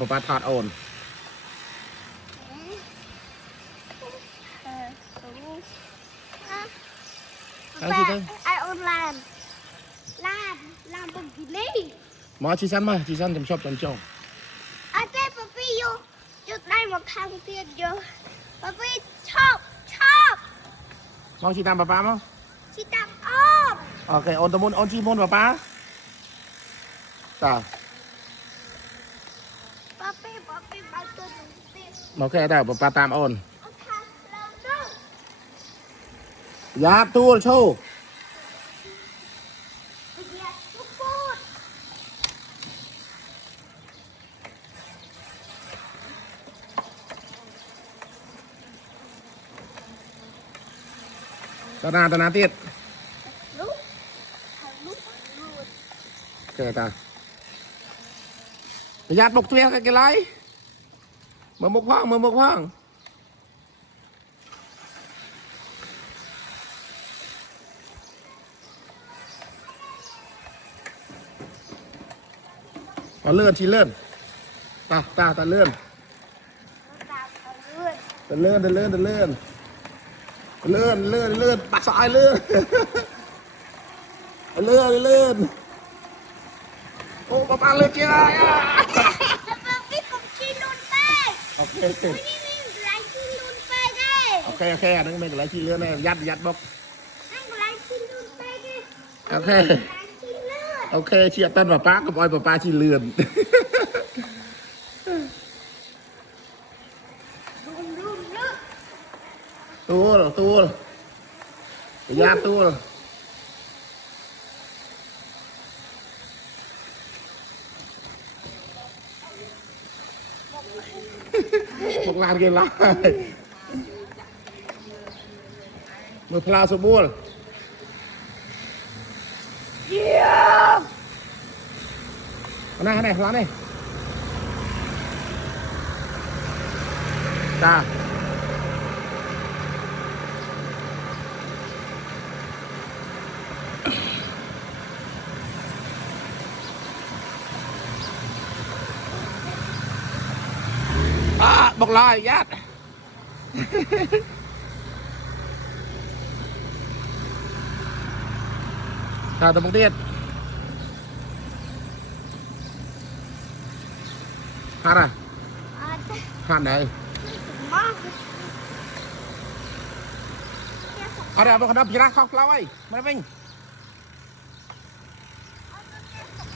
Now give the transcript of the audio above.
ปะทอดโอนai ôn làm bằng gì đấy หมอชีสันมาชีสันจำชอบจำจง ai thế papi vô vô đây một thằng tiền vô papi chọc chọc มองชีตามป้ามั้ง chị tặng ôm โอเคโอนตะมุนโอนชีมุนป้าจ้า papi bao tôi dùng tiền โอเคได้ป้าตามโอน ông thằng lâu đâu ยาตูโชว์ bây giờ chút phút ตานาเตี้ย lúc thằng lúc luôn โอเคตาญาติบกเตี้ยกันกี่ไรมือมุกพ่องเอาเลื่อนชีเลื่อนตาเลื่อน nó đào thằng luôn เลื่อนปัดสายเลื่อนโอ้ป้าเลื่อนเจ้า papi cũng chi luôn tay โอเค นี่ไล่chi luôn tay đây โอเคนั่นไม่เป็นไรชีเลื่อนเลยยัดบก anhไล่chi luôn tay đây โอเค ไล่chiเลือด โอเคเชียร์ตันป้ากับออยป้าชีเลื่อน รุ่มเลือด ตัวญาติตัวพวกลานเกล้ามือพลาสมบูรณ์ เยี่ยม ข้างในร้านนี่จ้าบอกลอยญาติตาตะมงเตี้ยฮาร์ด à, ไหน má เอาเดี๋ยวเอาขนมจีราเข้าเกล้าไว้มาวิ่ง